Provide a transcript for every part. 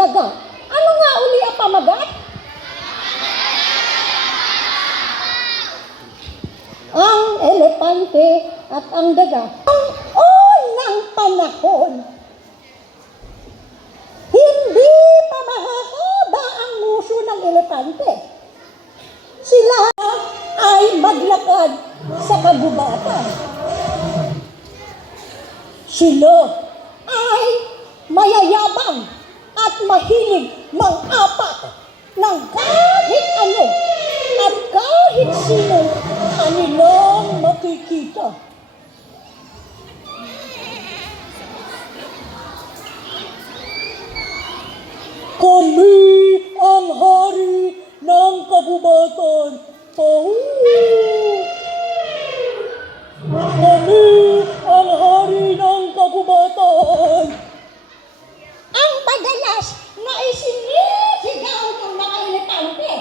daga. Ano nga uli ang pamagat? Ang elepante at ang daga. Ang unang panahon, hindi pa mahahaba ang nguso ng elepante. Sila ay maglakad sa kagubatan. Sila ay mayayabang at mahilig mang-apak ng kahit ano at kahit sino kanilang makikita. Kami ang hari ng kagubatan. Kami ang hari ng kagubatan. Ang madalas na isinisigaw ng mga elepante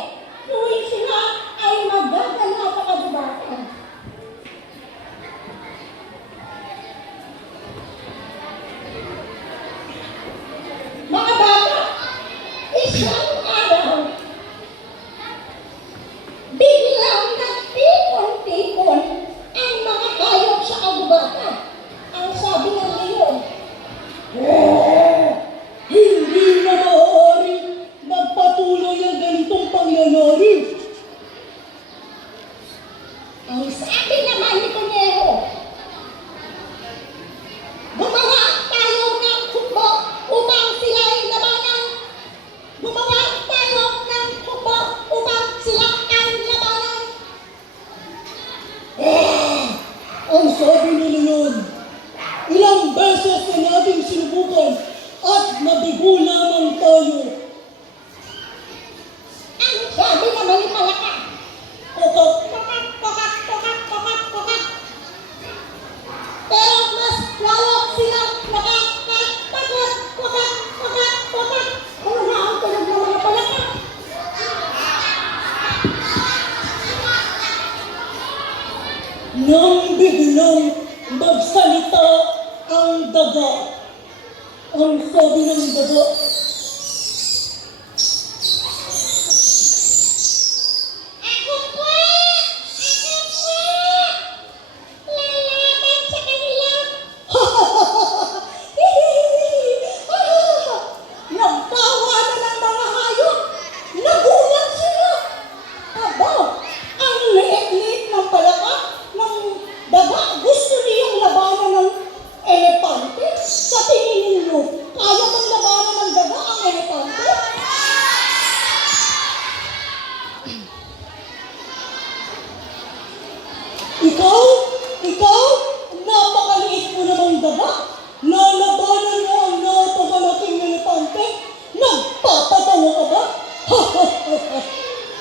tuwing sila ay magdadala sa kagubatan. Mga bata, isang araw, biglang nagtipon-tipon ang mga hayop sa kagubatan. Ang sabi ng leon, hindi na maaaring magpatuloy ang ganitong pangyayari. Ang sabi naman ni Kuneho, gumawa tayo ng hukbo upang sila ay labanan. Gumawa tayo ng hukbo upang sila ay labanan. Ang sabi ni Leon, ilang beses na nating sinubukan at nabigo lamang tayo. Ang sabi naman ni Palaka, kokak, kokak, kokak, kokak, kokak, kokak. Pero mas lalo silang nakakatakot, kokak, kokak, kokak. Ano na ang tunog ng mga Palaka? Nang biglang magsalita ang daga. Ang sabi ng daga, ako po! Lalaban sa kanila! Nagtawa na ng mga hayop! Nagulat sila! Aba, ang liit-liit ng Palaka ng daga. Gusto niyang labanan ng elepante? Sa tingin ninyo, kaya bang labanan ng daga ang elepante? Ikaw, napakaliit mo namang daga. Lalabanan mo ang napakalaking elepante? Nagpapatawa ka ba?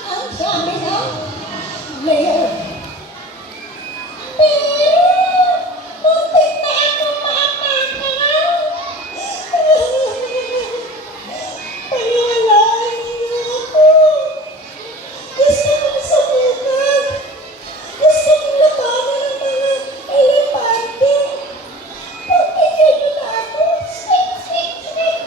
Ang sabi ng Leon. Pero, muntik na akong maapakaw. Paniwalaan niyo ako. Gusto kong sabukan. Gusto kong labanan ng mga elepante. Pagkigyan niyo na ako. Sik, sik, sik.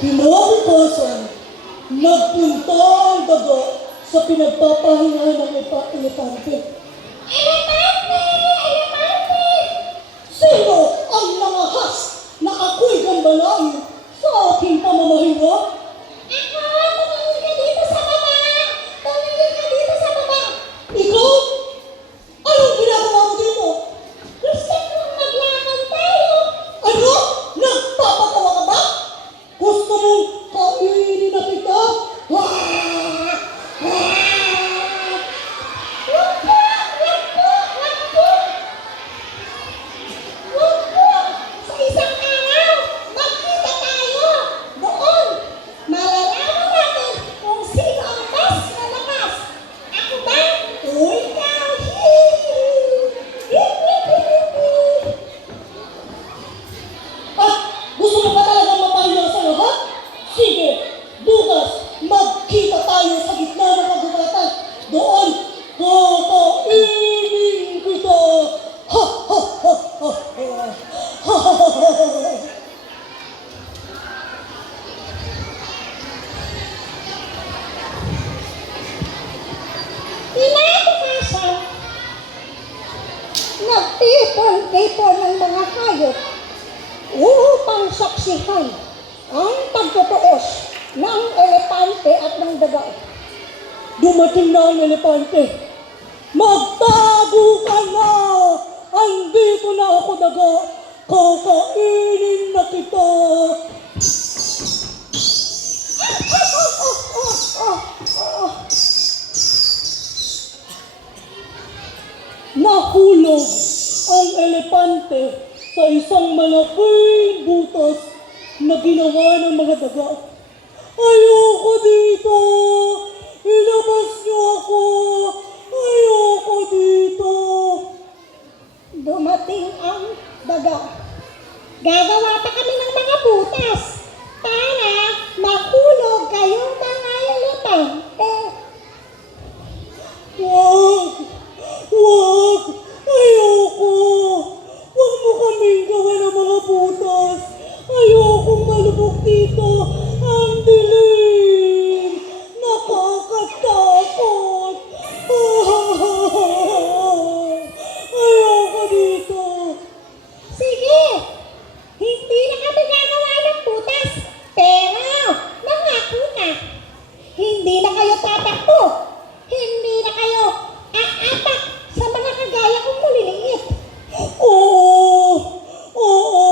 Kinabukasan, nagpunta ang daga sa pinagpapahingahan ng elepante. Elepante! Elepante! Sino ang nangahas na ako'y gambalain sa aking pamamahinga? Ako! Tumingin ka dito sa baba! Tumingin ka dito sa baba! Ikaw? Anong ginagawa mo dito? Gusto kong maglakad tayo! Ano? Nagpapatawa ka ba? Gusto mong kainin na kita? Wah! Wah! Wah! pagtitipon ng mga hayop upang saksihan ang pagtutuos ng elepante at ng daga. Dumating na ang elepante. Magtago ka na! Andito na ako, daga. Kakainin na kita. Nahulog ang elepante sa isang malaking butas na ginawa ng mga daga. Ayoko dito! Ilabas niyo ako! Ayoko dito! Dumating ang daga. Gagawa pa kami ng mga butas para mahulog kayong mga elepante. Wag! Wag! Ayoko! Wag mo kaming gawa ng mga butas. Ayokong malubog dito. Ang dilim! Nakakatakot! Ayoko dito. Sige! Hindi na kami gagawa ng butas. Pero, nangako ka. Hindi na kayo tatakbo. Hindi na kayo aatak sa mga kagaya kong maliliit. Oo! Oo!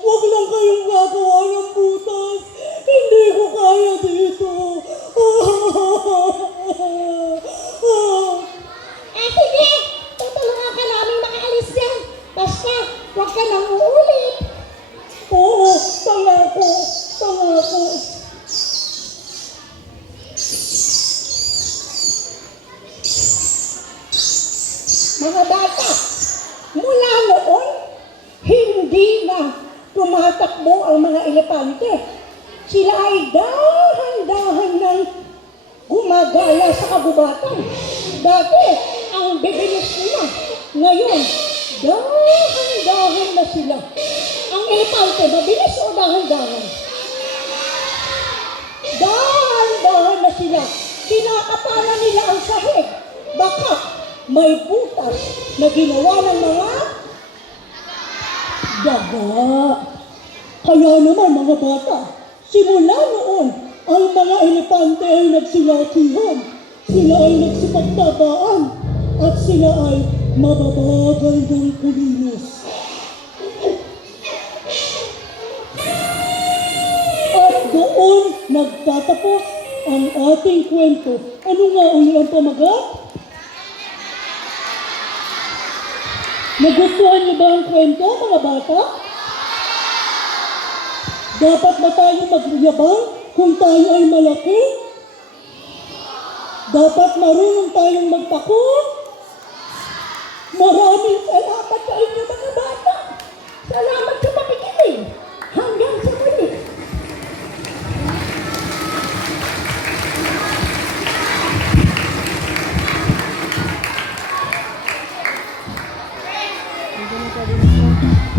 Huwag lang kayong gagawa ng butas. Hindi ko kaya dito. Sige! Tutulungan ka namin makaalis dyan. Basta, huwag ka nang uulit. Oo! Pangako! Pangako! Mga bata, mula noon, hindi na tumatakbo ang mga elepante. Sila ay dahan-dahan nang gumagala sa kagubatan. Dati, ang bibilis nila. Ngayon, dahan-dahan na sila. Ang elepante, mabilis o dahan-dahan? Dahan-dahan na sila. Kinakapalan nila ang sahig. Baka may butas na ginawa ng mga daga. Kaya naman mga bata, simula noon, ang mga elepante ay nagsilakihan. Sila ay nagsipagtabaan at sila ay mababagal ng kulilos. At doon nagtatapos ang ating kwento. Ano nga uli ang pamagat? Nagustuhan niyo ba ang kwento, mga bata? Dapat ba tayong magyabang kung tayo ay malaki? Dapat marunong tayong magpako? Maraming salamat sa inyo, mga bata. Salamat sa pakikinig. Hanggang sa muli. Hindi na pwede na.